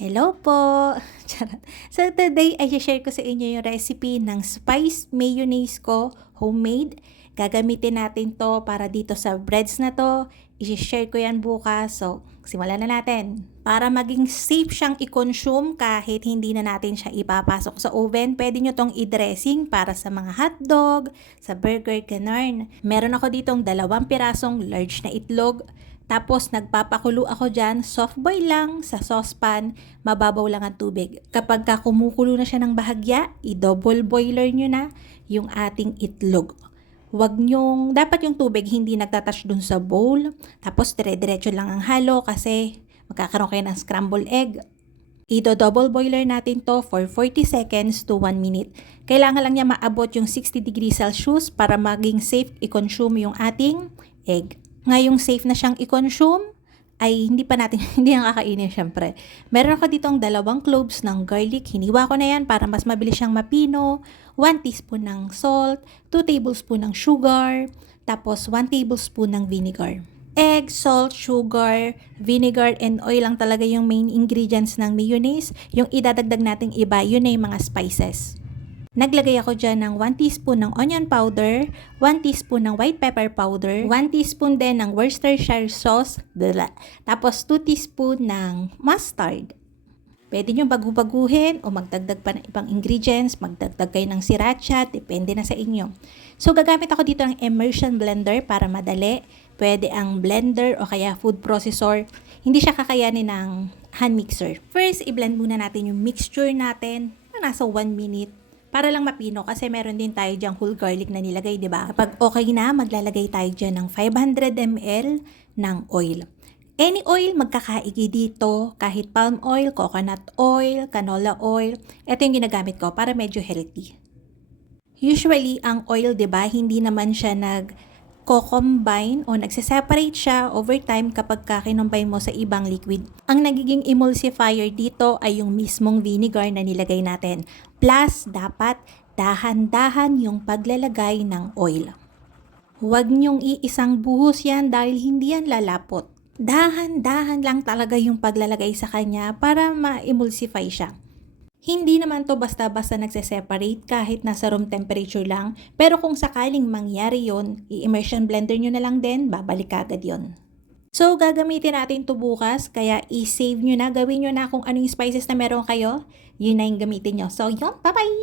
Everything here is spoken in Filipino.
Hello po! Charot. So today ay share ko sa inyo yung recipe ng spice mayonnaise ko, homemade. Gagamitin natin to para dito sa breads na to. I-share ko yan bukas. So, simulan na natin. Para maging safe siyang i-consume kahit hindi na natin siya ipapasok sa oven, pwede nyo tong i-dressing para sa mga hotdog, sa burger, ganun. Meron ako ditong 2 pirasong large na itlog. Tapos nagpapakulo ako dyan, soft boil lang sa saucepan, mababaw lang ang tubig. Kapag kumukulo na siya ng bahagya, i-double boiler nyo na yung ating itlog. Dapat yung tubig hindi nagtouch dun sa bowl, tapos dire-diretso lang ang halo kasi magkakaroon kayo ng scrambled egg. I-double boiler natin to for 40 seconds to 1 minute. Kailangan lang niya maabot yung 60 degrees Celsius para maging safe i-consume yung ating egg. Ngayong safe na siyang i-consume, ay hindi na kakainin syempre. Meron ako ditong 2 cloves ng garlic. Hiniwa ko na yan para mas mabilis siyang mapino. 1 teaspoon ng salt, 2 tablespoon ng sugar, tapos 1 tablespoon ng vinegar. Egg, salt, sugar, vinegar, and oil lang talaga yung main ingredients ng mayonnaise. Yung idadagdag nating iba, yun na yung mga spices. Naglagay ako dyan ng 1 teaspoon ng onion powder, 1 teaspoon ng white pepper powder, 1 teaspoon din ng Worcestershire sauce, tapos 2 teaspoon ng mustard. Pwede nyo bagu-baguhin o magdagdag pa ng ibang ingredients, magdagdag kayo ng sriracha, depende na sa inyo. So gagamit ako dito ng immersion blender para madali. Pwede ang blender o kaya food processor. Hindi siya kakayanin ng hand mixer. First, i-blend muna natin yung mixture natin na nasa 1 minute. Para lang mapino kasi meron din tayo dyang whole garlic na nilagay, di ba? Kapag okay na, maglalagay tayo dyan ng 500 ml ng oil. Any oil magkakaigi dito, kahit palm oil, coconut oil, canola oil. Ito yung ginagamit ko para medyo healthy. Usually, ang oil, di ba, hindi naman siya nag-combine o nagse-separate siya over time kapag kinumbine mo sa ibang liquid. Ang nagiging emulsifier dito ay yung mismong vinegar na nilagay natin. Plus, dapat dahan-dahan yung paglalagay ng oil. Huwag niyong iisang buhos yan dahil hindi yan lalapot. Dahan-dahan lang talaga yung paglalagay sa kanya para ma-emulsify siya. Hindi naman to basta-basta nagse-separate kahit nasa room temperature lang. Pero kung sakaling mangyari yon, i-immersion blender nyo na lang din, babalik agad yon. So, gagamitin natin ito bukas, kaya i-save nyo na, gawin nyo na kung ano yung spices na meron kayo, yun na yung gamitin nyo. So, yun, bye-bye!